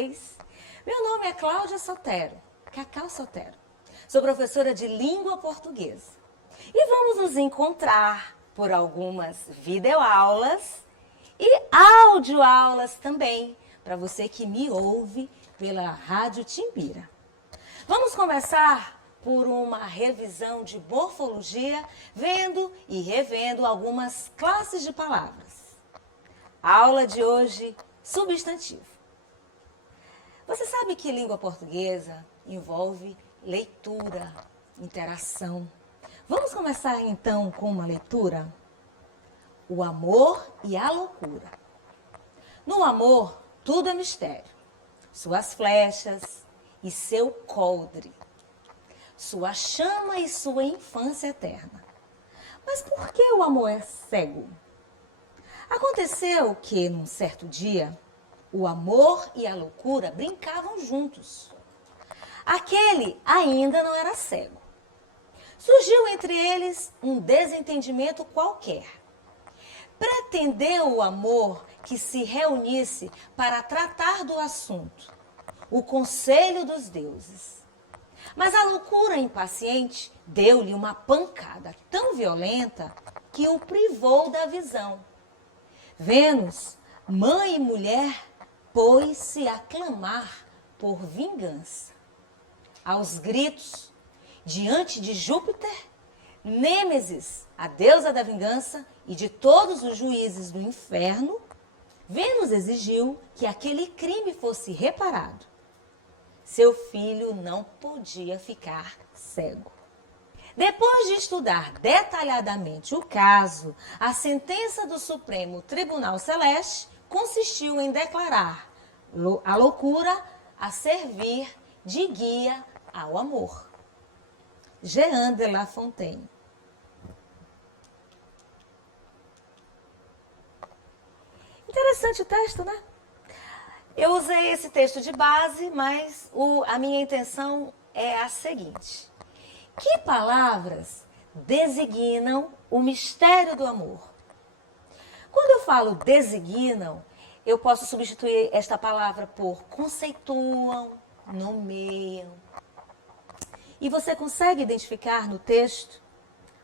vocês? Meu nome é Cláudia Sotero, Cacau Sotero. Sou professora de língua portuguesa. E vamos nos encontrar por algumas videoaulas e audioaulas também, para você que me ouve pela Rádio Timbira. Vamos começar por uma revisão de morfologia, vendo e revendo algumas classes de palavras. A aula de hoje, substantivo. Você sabe que língua portuguesa envolve leitura, interação. Vamos começar então com uma leitura? O amor e a loucura. No amor, tudo é mistério. Suas flechas e seu coldre. Sua chama e sua infância eterna. Mas por que o amor é cego? Aconteceu que, num certo dia, o amor e a loucura brincavam juntos. Aquele ainda não era cego. Surgiu entre eles um desentendimento qualquer. Pretendeu o amor que se reunisse para tratar do assunto, o conselho dos deuses. Mas a loucura impaciente deu-lhe uma pancada tão violenta que o privou da visão. Vênus, mãe e mulher, pôs-se a clamar por vingança. Aos gritos, diante de Júpiter, Nêmesis, a deusa da vingança, e de todos os juízes do inferno, Vênus exigiu que aquele crime fosse reparado. Seu filho não podia ficar cego. Depois de estudar detalhadamente o caso, a sentença do Supremo Tribunal Celeste consistiu em declarar a loucura a servir de guia ao amor. Jean de La Fontaine. Interessante o texto, né? Eu usei esse texto de base, mas a minha intenção é a seguinte. Que palavras designam o mistério do amor? Quando eu falo designam, eu posso substituir esta palavra por conceituam, nomeiam. E você consegue identificar no texto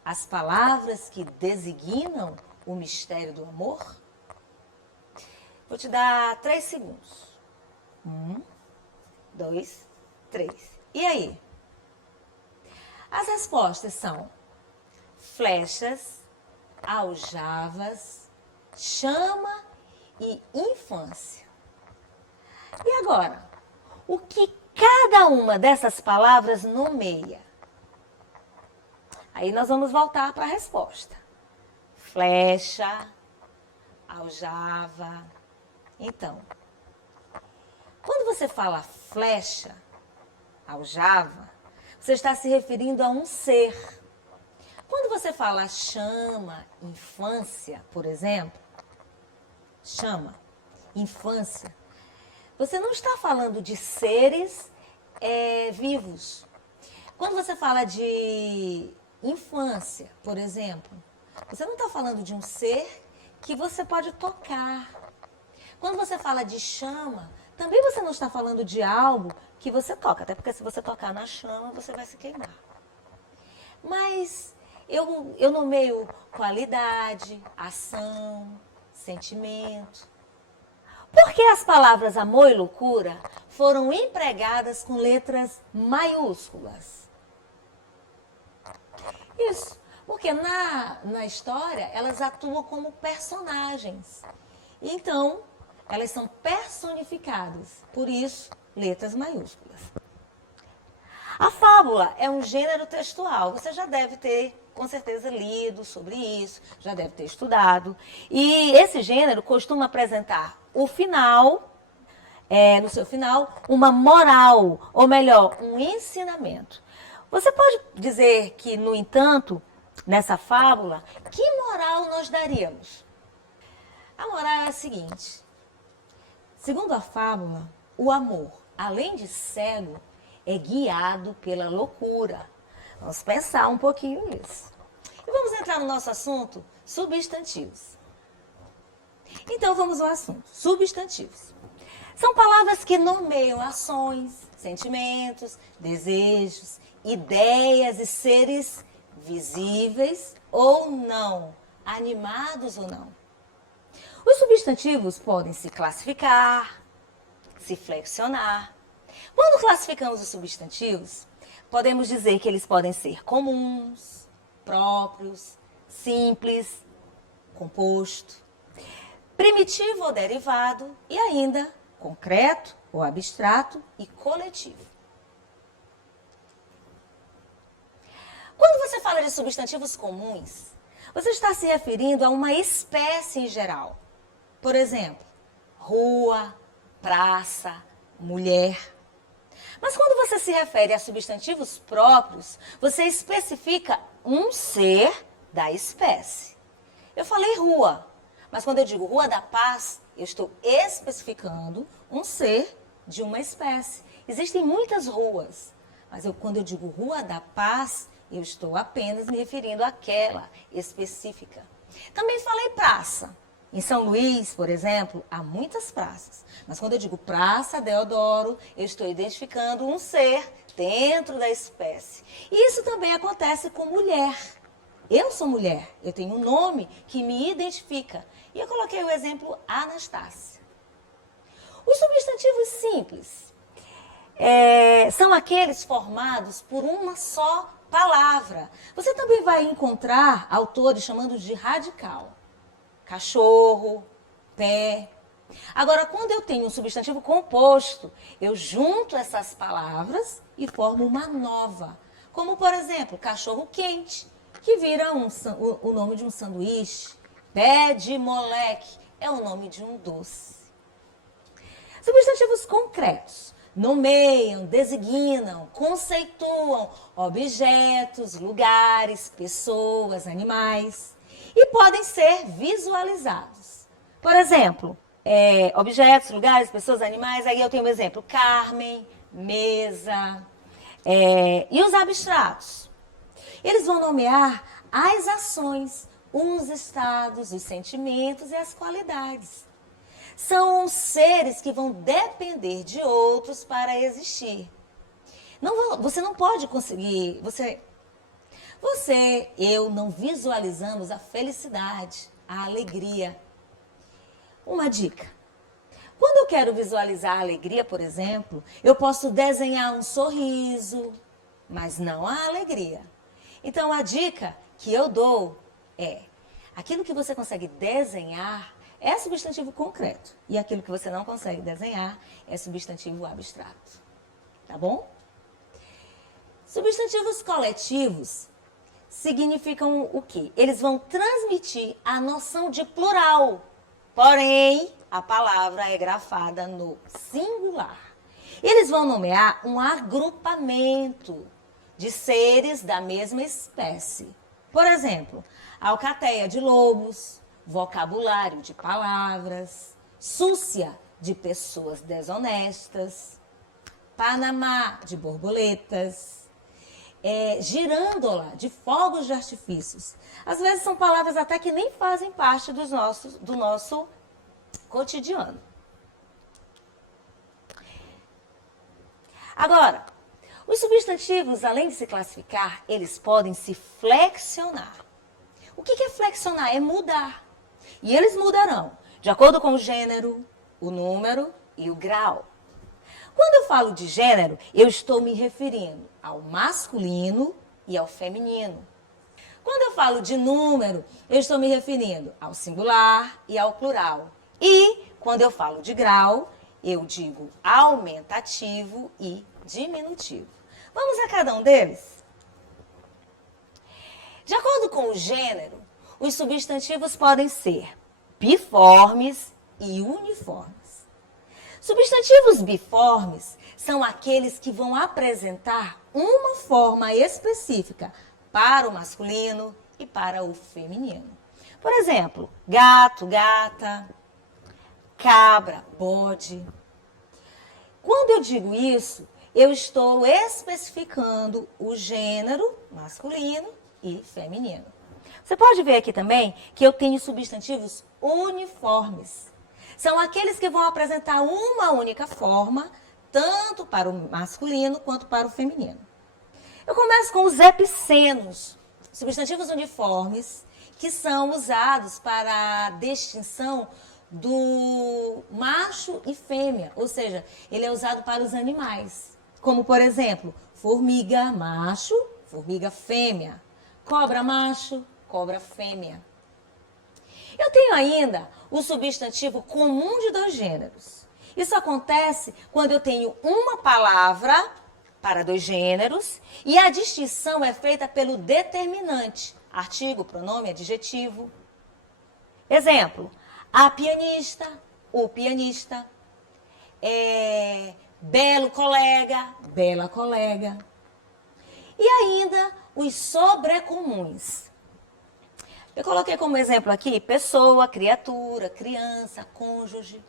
as palavras que designam o mistério do amor? Vou te dar 3 segundos. 1, 2, 3. E aí? As respostas são flechas, aljavas, chama e infância. E agora? O que cada uma dessas palavras nomeia? Aí nós vamos voltar para a resposta. Flecha, aljava. Então, quando você fala flecha, aljava, você está se referindo a um ser. Quando você fala chama, infância, por exemplo, chama, infância, você não está falando de seres vivos. Quando você fala de infância, por exemplo, você não está falando de um ser que você pode tocar. Quando você fala de chama, também você não está falando de algo que você toca, até porque se você tocar na chama, você vai se queimar. Mas eu nomeio qualidade, ação, sentimento. Por que as palavras amor e loucura foram empregadas com letras maiúsculas? Isso, porque na história elas atuam como personagens. Então, elas são personificadas, por isso, letras maiúsculas. A fábula é um gênero textual. Você já deve ter, com certeza, lido sobre isso, já deve ter estudado. E esse gênero costuma apresentar o final, no seu final, uma moral, ou melhor, um ensinamento. Você pode dizer que, no entanto, nessa fábula, que moral nós daríamos? A moral é a seguinte. Segundo a fábula, o amor, além de cego, é guiado pela loucura. Vamos pensar um pouquinho nisso. E vamos entrar no nosso assunto, substantivos. Então, vamos ao assunto, substantivos. São palavras que nomeiam ações, sentimentos, desejos, ideias e seres visíveis ou não, animados ou não. Os substantivos podem se classificar, se flexionar. Quando classificamos os substantivos, podemos dizer que eles podem ser comuns, próprios, simples, composto, primitivo ou derivado e ainda concreto ou abstrato e coletivo. Quando você fala de substantivos comuns, você está se referindo a uma espécie em geral. Por exemplo, rua, praça, mulher. Mas quando você se refere a substantivos próprios, você especifica um ser da espécie. Eu falei rua, mas quando eu digo Rua da Paz, eu estou especificando um ser de uma espécie. Existem muitas ruas, mas quando eu digo Rua da Paz, eu estou apenas me referindo àquela específica. Também falei praça. Em São Luís, por exemplo, há muitas praças. Mas quando eu digo Praça Deodoro, eu estou identificando um ser dentro da espécie. E isso também acontece com mulher. Eu sou mulher, eu tenho um nome que me identifica. E eu coloquei o exemplo Anastácia. Os substantivos simples são aqueles formados por uma só palavra. Você também vai encontrar autores chamando de radical. Cachorro, pé. Agora, quando eu tenho um substantivo composto, eu junto essas palavras e formo uma nova. Como, por exemplo, cachorro quente, que vira o nome de um sanduíche. Pé de moleque é o nome de um doce. Substantivos concretos nomeiam, designam, conceituam objetos, lugares, pessoas, animais. E podem ser visualizados. Por exemplo, objetos, lugares, pessoas, animais. Aí eu tenho um exemplo, Carmen, mesa. E os abstratos? Eles vão nomear as ações, os estados, os sentimentos e as qualidades. São seres que vão depender de outros para existir. Você não pode conseguir... eu não visualizamos a felicidade, a alegria. Uma dica. Quando eu quero visualizar a alegria, por exemplo, eu posso desenhar um sorriso, mas não a alegria. Então, a dica que eu dou é: aquilo que você consegue desenhar é substantivo concreto. E aquilo que você não consegue desenhar é substantivo abstrato. Tá bom? Substantivos coletivos significam o quê? Eles vão transmitir a noção de plural, porém a palavra é grafada no singular. Eles vão nomear um agrupamento de seres da mesma espécie. Por exemplo, alcateia de lobos, vocabulário de palavras, súcia de pessoas desonestas, Panamá de borboletas, girândola de fogos de artifícios. Às vezes são palavras até que nem fazem parte do nosso cotidiano. Agora, os substantivos, além de se classificar, eles podem se flexionar. O que é flexionar? É mudar. E eles mudarão de acordo com o gênero, o número e o grau. Quando eu falo de gênero, eu estou me referindo ao masculino e ao feminino. Quando eu falo de número, eu estou me referindo ao singular e ao plural. E quando eu falo de grau, eu digo aumentativo e diminutivo. Vamos a cada um deles? De acordo com o gênero, os substantivos podem ser biformes e uniformes. Substantivos biformes são aqueles que vão apresentar uma forma específica para o masculino e para o feminino. Por exemplo, gato, gata, cabra, bode. Quando eu digo isso, eu estou especificando o gênero masculino e feminino. Você pode ver aqui também que eu tenho substantivos uniformes. são aqueles que vão apresentar uma única forma, tanto para o masculino quanto para o feminino. Eu começo com os epicenos, substantivos uniformes, que são usados para a distinção do macho e fêmea, ou seja, ele é usado para os animais. Como, por exemplo, formiga macho, formiga fêmea, cobra macho, cobra fêmea. Eu tenho ainda o substantivo comum de dois gêneros. Isso acontece quando eu tenho uma palavra para dois gêneros e a distinção é feita pelo determinante, artigo, pronome, adjetivo. Exemplo, a pianista, o pianista, belo colega, bela colega. E ainda os sobrecomuns. Eu coloquei como exemplo aqui pessoa, criatura, criança, cônjuge.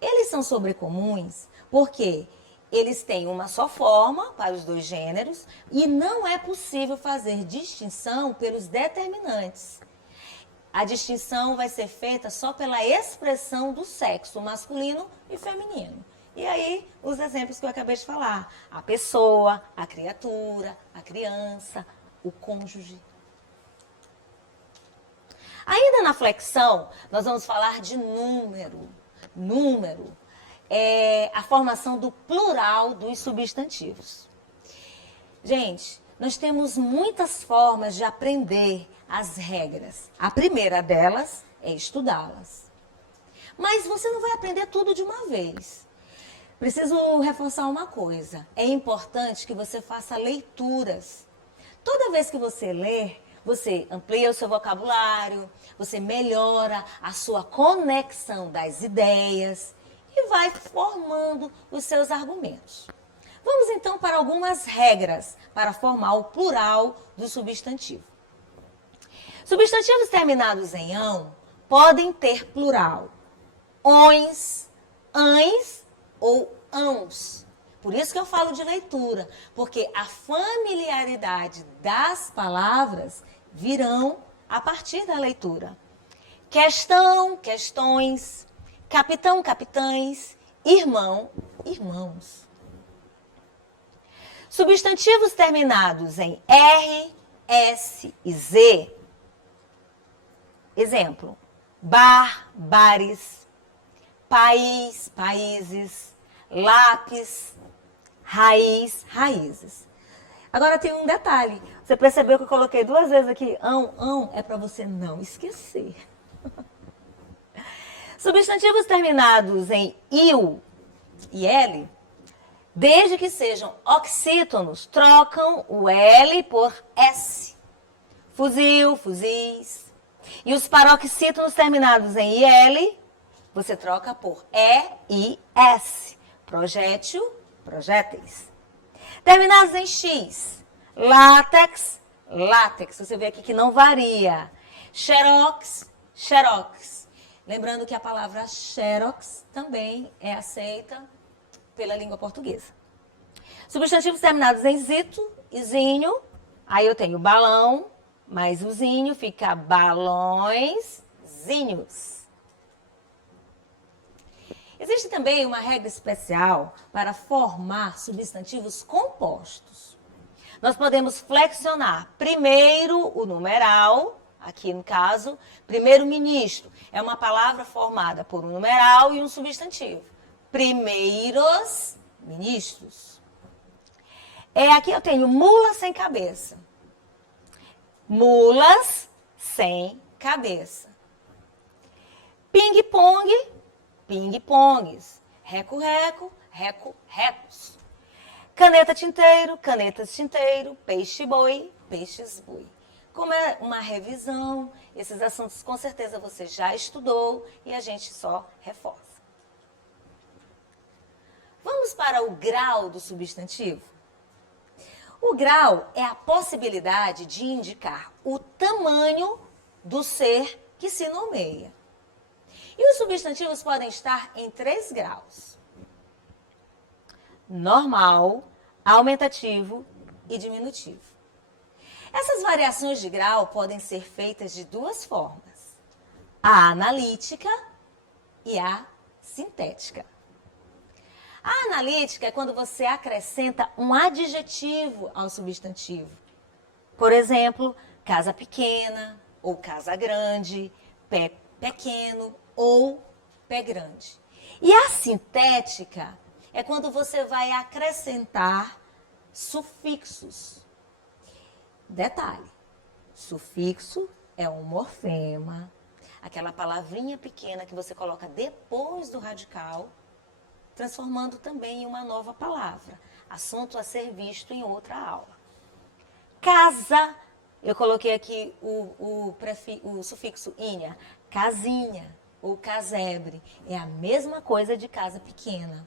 Eles são sobrecomuns porque eles têm uma só forma para os dois gêneros e não é possível fazer distinção pelos determinantes. A distinção vai ser feita só pela expressão do sexo masculino e feminino. E aí, os exemplos que eu acabei de falar. A pessoa, a criatura, a criança, o cônjuge. Ainda na flexão, nós vamos falar de número. Número é a formação do plural dos substantivos. Gente, nós temos muitas formas de aprender as regras. A primeira delas é estudá-las. Mas você não vai aprender tudo de uma vez. Preciso reforçar uma coisa. É importante que você faça leituras. Toda vez que você ler, você amplia o seu vocabulário, você melhora a sua conexão das ideias e vai formando os seus argumentos. Vamos então para algumas regras para formar o plural do substantivo. Substantivos terminados em ão podem ter plural. Ões, ães ou ãos. Por isso que eu falo de leitura, porque a familiaridade das palavras virão a partir da leitura. Questão, questões, capitão, capitães, irmão, irmãos. Substantivos terminados em R, S e Z. Exemplo, bar, bares, país, países, lápis, raiz, raízes. Agora tem um detalhe. Você percebeu que eu coloquei duas vezes aqui ão é para você não esquecer. Substantivos terminados em il e l, desde que sejam oxítonos, trocam o L por S. Fuzil, fuzis. E os paroxítonos terminados em IL, você troca por EIS. Projétil, projéteis. Terminados em X, látex, látex. Você vê aqui que não varia. Xerox, xerox. Lembrando que a palavra xerox também é aceita pela língua portuguesa. Substantivos terminados em zito e zinho. Aí eu tenho balão, mas o zinho fica balões, zinhos. Existe também uma regra especial para formar substantivos compostos. Nós podemos flexionar primeiro o numeral, aqui no caso, primeiro-ministro. É uma palavra formada por um numeral e um substantivo. Primeiros ministros. Aqui eu tenho mula sem cabeça. Mulas sem cabeça. Ping-pong, ping-pongs. Reco-reco, reco-recos. Caneta-tinteiro, canetas-tinteiro. Peixe-boi, peixes-boi. Como é uma revisão, esses assuntos com certeza você já estudou e a gente só reforça. Vamos para o grau do substantivo? O grau é a possibilidade de indicar o tamanho do ser que se nomeia. E os substantivos podem estar em 3 graus. Normal, aumentativo e diminutivo. Essas variações de grau podem ser feitas de 2 formas. A analítica e a sintética. A analítica é quando você acrescenta um adjetivo ao substantivo. Por exemplo, casa pequena ou casa grande, pé pequeno ou pé grande. E a sintética é quando você vai acrescentar sufixos. Detalhe, sufixo é um morfema, aquela palavrinha pequena que você coloca depois do radical, transformando também em uma nova palavra. Assunto a ser visto em outra aula. Casa, eu coloquei aqui o sufixo inha, casinha ou casebre, é a mesma coisa de casa pequena.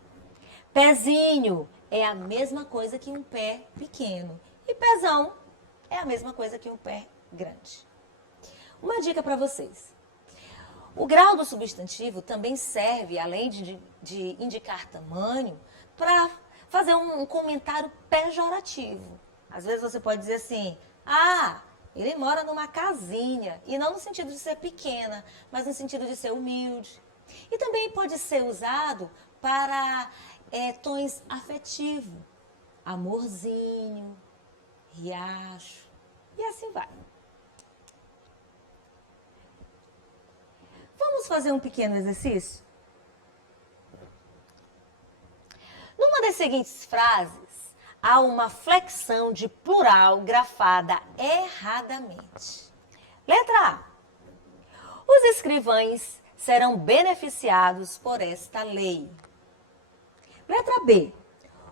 Pezinho é a mesma coisa que um pé pequeno. E pezão é a mesma coisa que um pé grande. Uma dica para vocês. O grau do substantivo também serve, além de indicar tamanho, para fazer um comentário pejorativo. Às vezes você pode dizer assim, ele mora numa casinha, e não no sentido de ser pequena, mas no sentido de ser humilde. E também pode ser usado para tons afetivos, amorzinho, riacho, e assim vai. Vamos fazer um pequeno exercício? Numa das seguintes frases, há uma flexão de plural grafada erradamente. Letra A. Os escrivães serão beneficiados por esta lei. Letra B.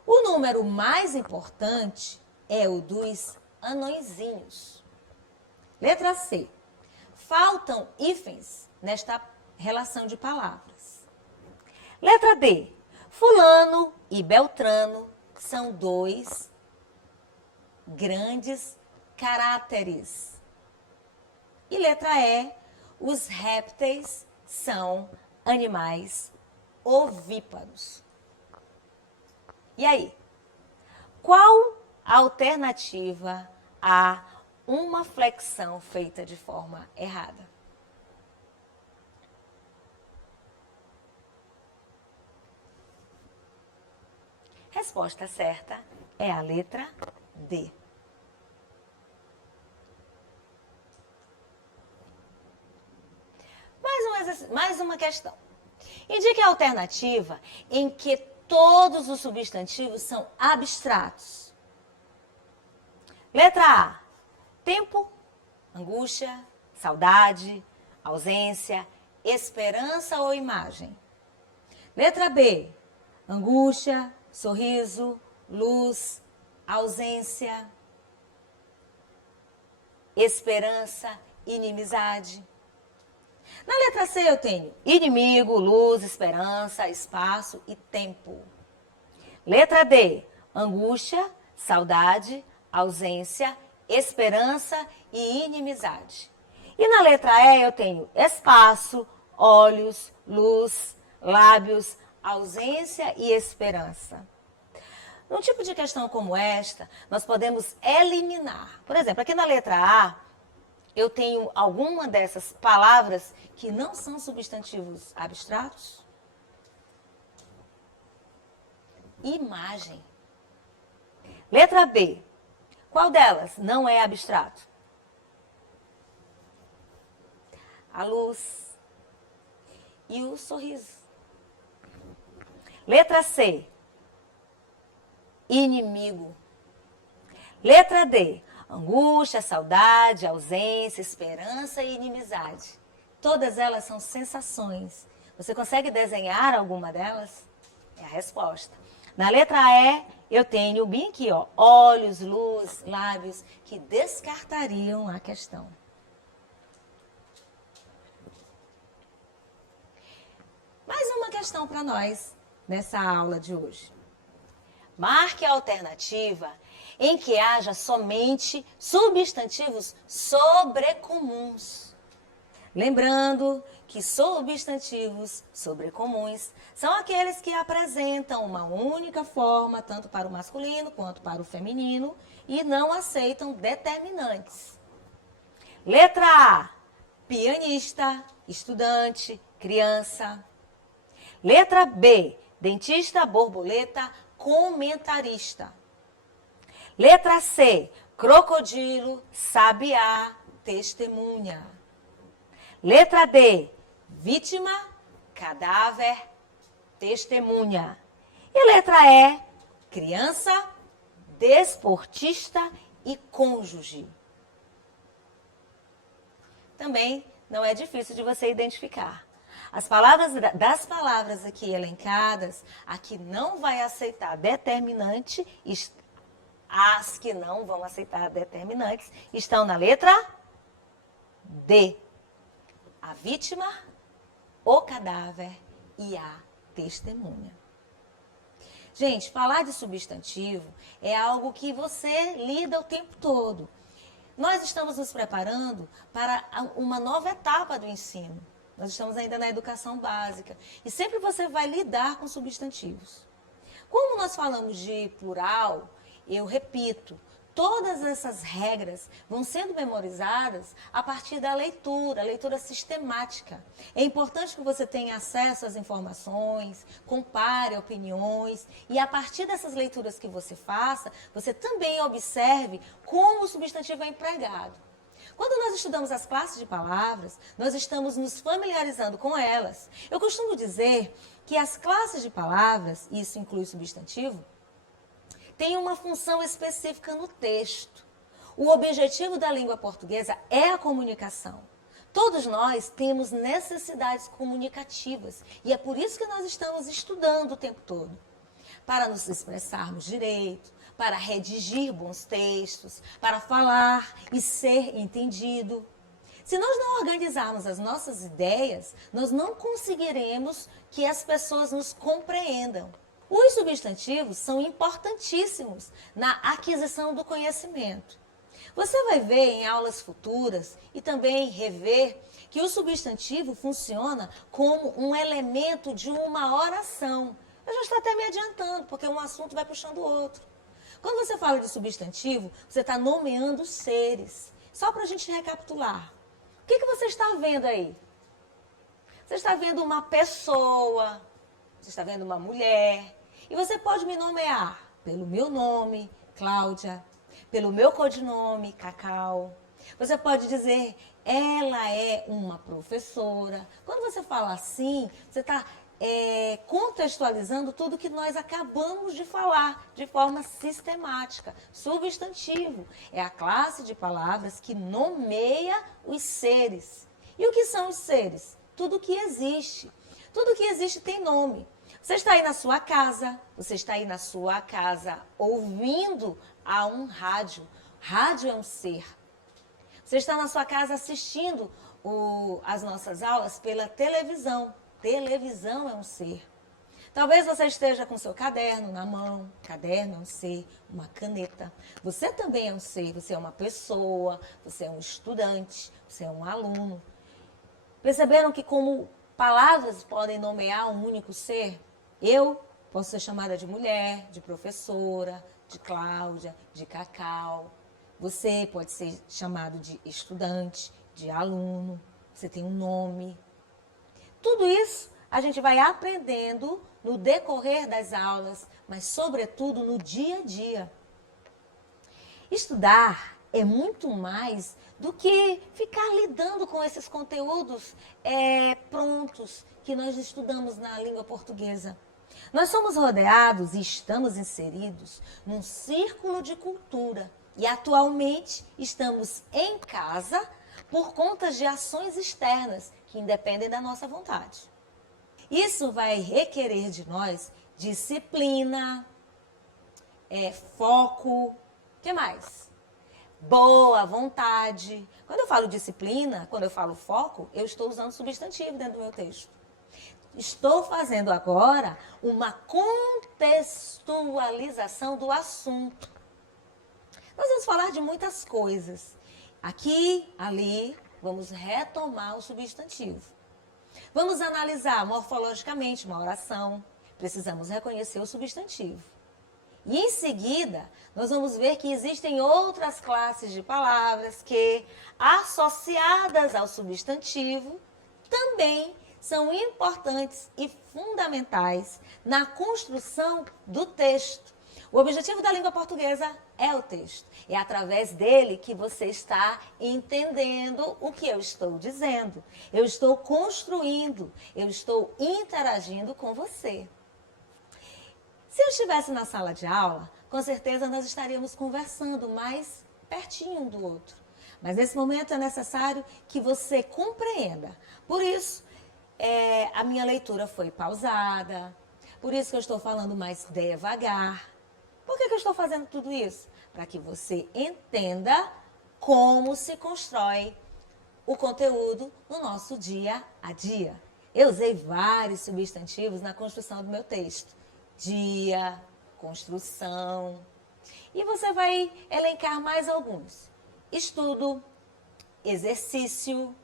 O número mais importante é o dos anõezinhos. Letra C. Faltam hífens nesta relação de palavras. Letra D. Fulano e Beltrano são dois grandes caráteres. E letra E. Os répteis são animais ovíparos. E aí? Qual a alternativa a uma flexão feita de forma errada? Resposta certa é a letra D. Mais uma questão. Indique a alternativa em que todos os substantivos são abstratos. Letra A. Tempo, angústia, saudade, ausência, esperança ou imagem. Letra B. Angústia, sorriso, luz, ausência, esperança, inimizade. Na letra C eu tenho inimigo, luz, esperança, espaço e tempo. Letra D, angústia, saudade, ausência, esperança e inimizade. E na letra E eu tenho espaço, olhos, luz, lábios, ausência e esperança. Num tipo de questão como esta, nós podemos eliminar. Por exemplo, aqui na letra A, eu tenho alguma dessas palavras que não são substantivos abstratos. Imagem. Letra B. Qual delas não é abstrato? A luz e o sorriso. Letra C. Inimigo. Letra D. Angústia, saudade, ausência, esperança e inimizade. Todas elas são sensações. Você consegue desenhar alguma delas? É a resposta. Na letra E, eu tenho bem aqui, ó, olhos, luz, lábios, que descartariam a questão. Mais uma questão para nós nessa aula de hoje. Marque a alternativa em que haja somente substantivos sobrecomuns. Lembrando que substantivos sobrecomuns são aqueles que apresentam uma única forma, tanto para o masculino quanto para o feminino, e não aceitam determinantes. Letra A, pianista, estudante, criança. Letra B, dentista, borboleta, comentarista. Letra C, crocodilo, sabiá, testemunha. Letra D, vítima, cadáver, testemunha. E letra E, criança, desportista e cônjuge. Também não é difícil de você identificar. Das palavras aqui elencadas, a que não vai aceitar determinante, as que não vão aceitar determinantes, estão na letra D. A vítima, o cadáver e a testemunha. Gente, falar de substantivo é algo que você lida o tempo todo. Nós estamos nos preparando para uma nova etapa do ensino. Nós estamos ainda na educação básica. E sempre você vai lidar com substantivos. Como nós falamos de plural, eu repito, todas essas regras vão sendo memorizadas a partir da leitura sistemática. É importante que você tenha acesso às informações, compare opiniões e a partir dessas leituras que você faça, você também observe como o substantivo é empregado. Quando nós estudamos as classes de palavras, nós estamos nos familiarizando com elas. Eu costumo dizer que as classes de palavras, e isso inclui substantivo, tem uma função específica no texto. O objetivo da língua portuguesa é a comunicação. Todos nós temos necessidades comunicativas e é por isso que nós estamos estudando o tempo todo. Para nos expressarmos direito, para redigir bons textos, para falar e ser entendido. Se nós não organizarmos as nossas ideias, nós não conseguiremos que as pessoas nos compreendam. Os substantivos são importantíssimos na aquisição do conhecimento. Você vai ver em aulas futuras e também rever que o substantivo funciona como um elemento de uma oração. Eu já estou até me adiantando, porque um assunto vai puxando o outro. Quando você fala de substantivo, você está nomeando seres. Só para a gente recapitular. O que você está vendo aí? Você está vendo uma pessoa, você está vendo uma mulher. E você pode me nomear pelo meu nome, Cláudia, pelo meu codinome, Cacau. Você pode dizer, ela é uma professora. Quando você fala assim, você está contextualizando tudo que nós acabamos de falar de forma sistemática. Substantivo é a classe de palavras que nomeia os seres. E o que são os seres? Tudo que existe. Tudo que existe tem nome. Você está aí na sua casa, ouvindo a um rádio. Rádio é um ser. Você está na sua casa assistindo as nossas aulas pela televisão. Televisão é um ser. Talvez você esteja com seu caderno na mão. Caderno é um ser, uma caneta. Você também é um ser, você é uma pessoa, você é um estudante, você é um aluno. Perceberam que como palavras podem nomear um único ser? Eu posso ser chamada de mulher, de professora, de Cláudia, de Cacau. Você pode ser chamado de estudante, de aluno. Você tem um nome. Tudo isso a gente vai aprendendo no decorrer das aulas, mas sobretudo no dia a dia. Estudar é muito mais do que ficar lidando com esses conteúdos prontos que nós estudamos na língua portuguesa. Nós somos rodeados e estamos inseridos num círculo de cultura e atualmente estamos em casa por conta de ações externas que independem da nossa vontade. Isso vai requerer de nós disciplina, foco, o que mais? Boa vontade. Quando eu falo disciplina, quando eu falo foco, eu estou usando substantivo dentro do meu texto. Estou fazendo agora uma contextualização do assunto. Nós vamos falar de muitas coisas. Aqui, ali, vamos retomar o substantivo. Vamos analisar morfologicamente uma oração. Precisamos reconhecer o substantivo. E em seguida, nós vamos ver que existem outras classes de palavras que, associadas ao substantivo, também são importantes e fundamentais na construção do texto. O objetivo da língua portuguesa é o texto. É através dele que você está entendendo o que eu estou dizendo. Eu estou construindo, eu estou interagindo com você. Se eu estivesse na sala de aula, com certeza nós estaríamos conversando mais pertinho um do outro. Mas nesse momento é necessário que você compreenda. Por isso, a minha leitura foi pausada. Por isso que eu estou falando mais devagar. Por que eu estou fazendo tudo isso? Para que você entenda como se constrói o conteúdo no nosso dia a dia. Eu usei vários substantivos na construção do meu texto. Dia, construção. E você vai elencar mais alguns. Estudo, exercício,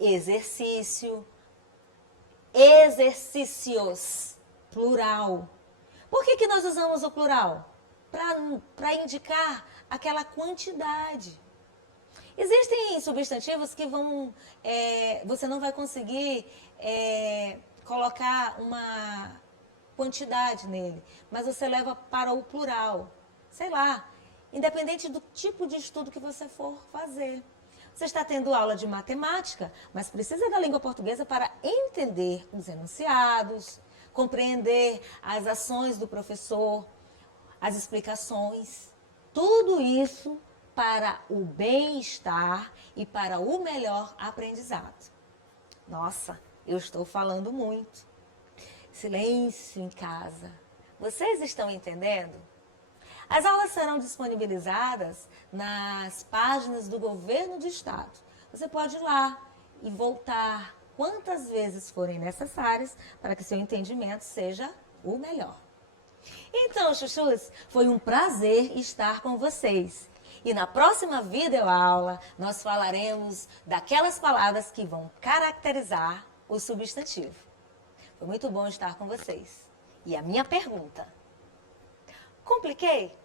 exercício, exercícios, plural. Por que nós usamos o plural? Para indicar aquela quantidade. Existem substantivos que você não vai conseguir colocar uma quantidade nele, mas você leva para o plural. Sei lá, independente do tipo de estudo que você for fazer. Você está tendo aula de matemática, mas precisa da língua portuguesa para entender os enunciados, compreender as ações do professor, as explicações. Tudo isso para o bem-estar e para o melhor aprendizado. Nossa, eu estou falando muito. Silêncio em casa. Vocês estão entendendo? As aulas serão disponibilizadas nas páginas do Governo do Estado. Você pode ir lá e voltar quantas vezes forem necessárias para que seu entendimento seja o melhor. Então, chuchus, foi um prazer estar com vocês. E na próxima videoaula, nós falaremos daquelas palavras que vão caracterizar o substantivo. Foi muito bom estar com vocês. E a minha pergunta: compliquei?